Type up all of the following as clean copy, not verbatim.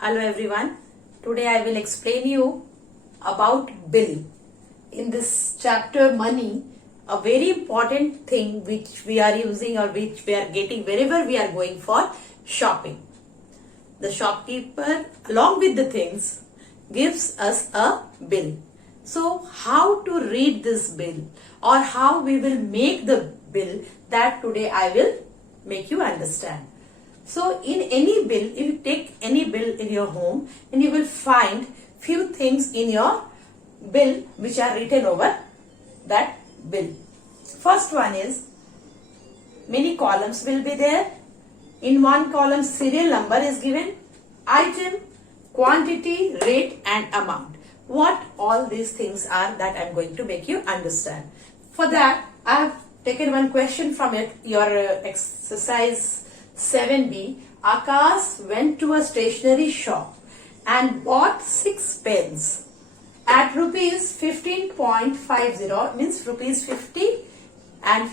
Hello everyone. Today I will explain you about bill. In this chapter money, a very important thing which we are using or which we are getting wherever we are going for shopping. The shopkeeper along with the things gives us a bill. So how to read this bill or how we will make the bill, that today I will make you understand. So in any bill, if you take any bill in your home, and you will find few things in your bill which are written over that bill. First one is, many columns will be there. In one column serial number is given, item, quantity, rate and amount. What all these things are, that I am going to make you understand. For that I have taken one question from it, your exercise 7B. Akash went to a stationery shop and bought 6 pens at rupees 15.50, means rupees 50 and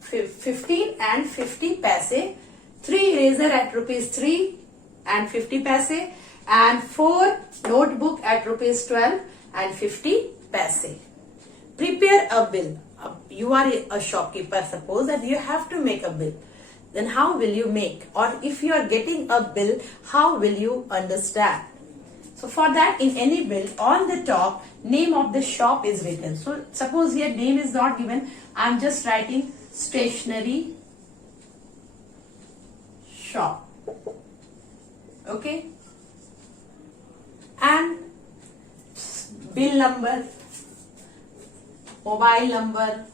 15 and 50 paise, 3 eraser at rupees 3 and 50 paise, and 4 notebook at rupees 12 and 50 paise. Prepare a bill. You are a shopkeeper, suppose that you have to make a bill. Then how will you make? Or if you are getting a bill, how will you understand? So for that, in any bill, on the top, name of the shop is written. So suppose here name is not given. I am just writing stationery shop. Okay. And bill number, mobile number,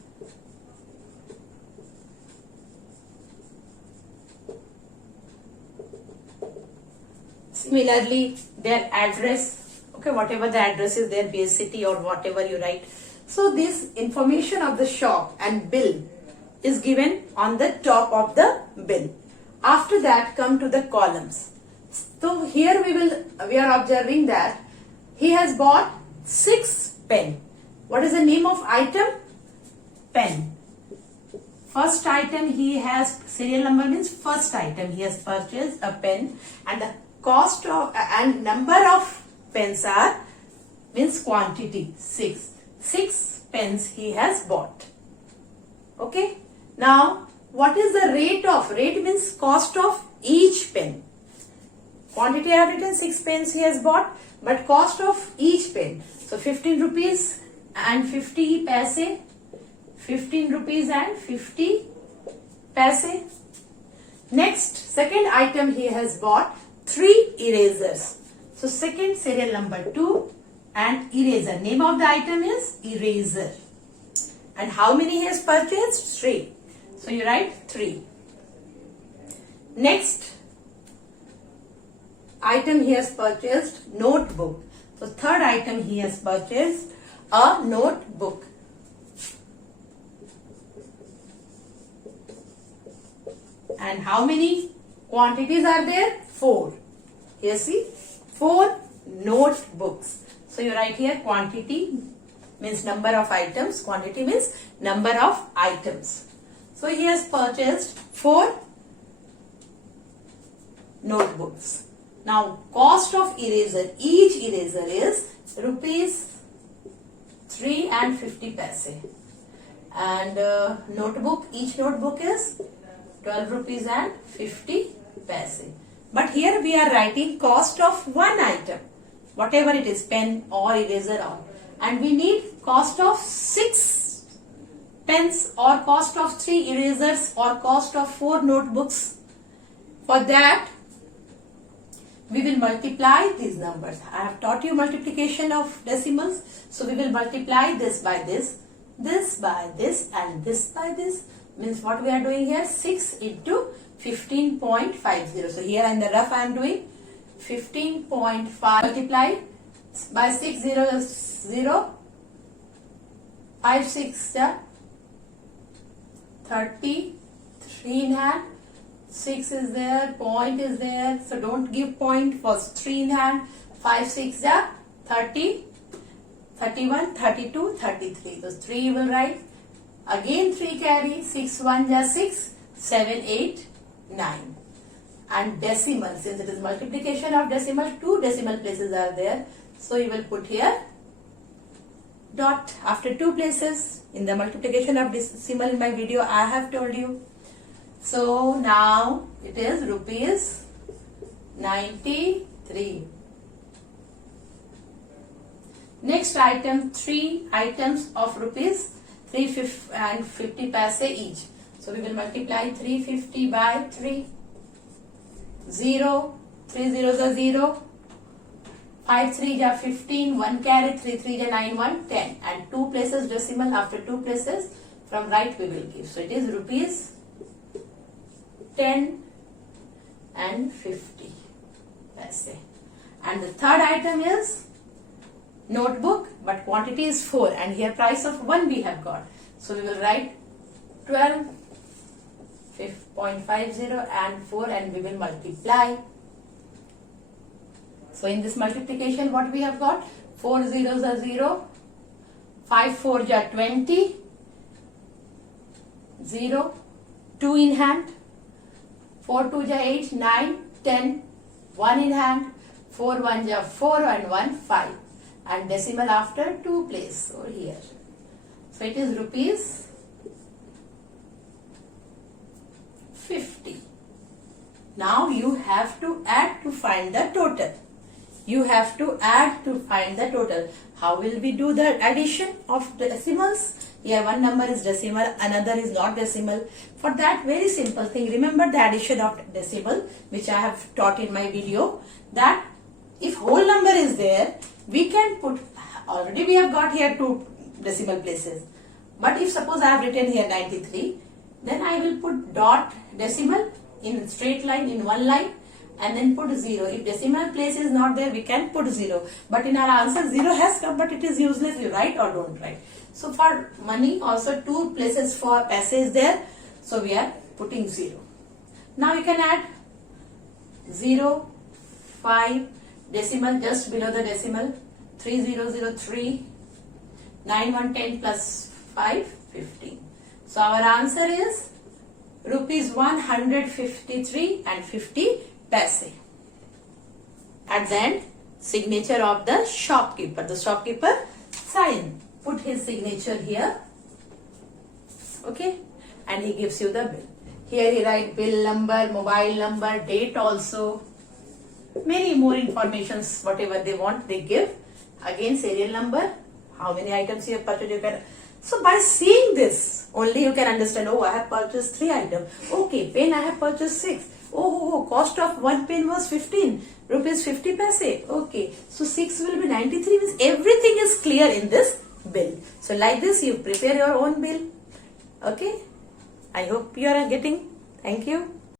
similarly their address, okay, whatever the address is there, be a city or whatever you write. So this information of the shop and bill is given on the top of the bill. After that come to the columns. So here we are observing that he has bought 6 pen. What is the name of item? Pen. First item he has, serial number means first item, he has purchased a pen, and the cost of and number of pens are, means quantity, 6. 6 pens he has bought. Okay. Now what is the rate of? Rate means cost of each pen. Quantity I have written 6 pens he has bought, but cost of each pen. So 15 rupees and 50 paise, 15 rupees and 50 paise. Next, second item he has bought 3 erasers. So second serial number 2 and eraser. Name of the item is eraser. And how many he has purchased? 3. So you write 3. Next item he has purchased notebook. So third item he has purchased a notebook. And how many quantities are there? 4. Here see, 4 notebooks. So you write here quantity means number of items, quantity means number of items. So he has purchased 4 notebooks. Now cost of eraser, each eraser is rupees 3 and 50 paise. And notebook, each notebook is 12 rupees and 50 paise. But here we are writing cost of one item, whatever it is, pen or eraser or, and we need cost of 6 pens or cost of 3 erasers or cost of 4 notebooks. For that we will multiply these numbers. I have taught you multiplication of decimals. So we will multiply this by this by this and this by this. Means what we are doing here, 6 into 15.50. So here in the rough I am doing 15.5 multiply by 6, 0, 0, 5, 6, 30, 3 in hand, 6 is there, point is there, so don't give point, first 3 in hand, 5, 6, 30, 31, 32, 33. So 3 you will write, again 3 carry, 6, 1, 6, 7, 8, 9. and decimal. Since it is multiplication of decimal, 2 decimal places are there. So you will put here dot after 2 places. In the multiplication of decimal in my video I have told you. So now it is rupees 93. Next item, 3 items of rupees 350 paise each. So we will multiply 350 by 3. 0, 3 zeros are 0. 5 3s are 15, 1 carry, 3 3s are 9, 1, 10. And 2 places decimal after 2 places from right we will give. So it is rupees 10 and 50 paise. And the third item is notebook, but quantity is 4 and here price of 1 we have got. So we will write 12.50 and 4 and we will multiply. So in this multiplication what we have got? 4 zeros are 0, 5 4s are 20, 0, 2 in hand, 4 2s are 8, 9, 10, 1 in hand, 4 1s are 4 and 1 5. And decimal after 2 place over here. So it is rupees 50. Now you have to add to find the total. You have to add to find the total. How will we do the addition of decimals? Here one number is decimal, another is not decimal. For that very simple thing, remember the addition of decimal which I have taught in my video, that if whole number is there, we can put, already we have got here 2 decimal places. But if suppose I have written here 93, then I will put dot decimal in straight line in one line and then put 0. If decimal place is not there, we can put 0. But in our answer 0 has come, but it is useless. You write or don't write. So for money also 2 places for paise is there. So we are putting 0. Now you can add 0, 5, decimal just below the decimal, 3003, 9110 plus 5, 15. So our answer is rupees 153 and 50 paise. At the end, signature of the shopkeeper. The shopkeeper sign, put his signature here, okay, and he gives you the bill. Here he write bill number, mobile number, date also. Many more informations, whatever they want, they give. Again, serial number, how many items you have purchased, you can. So by seeing this, only you can understand, oh, I have purchased 3 items. Okay, pen I have purchased 6. Oh, cost of one pen was 15 rupees 50 paise. Okay, so 6 will be 93, means everything is clear in this bill. So like this, you prepare your own bill. Okay, I hope you are getting. Thank you.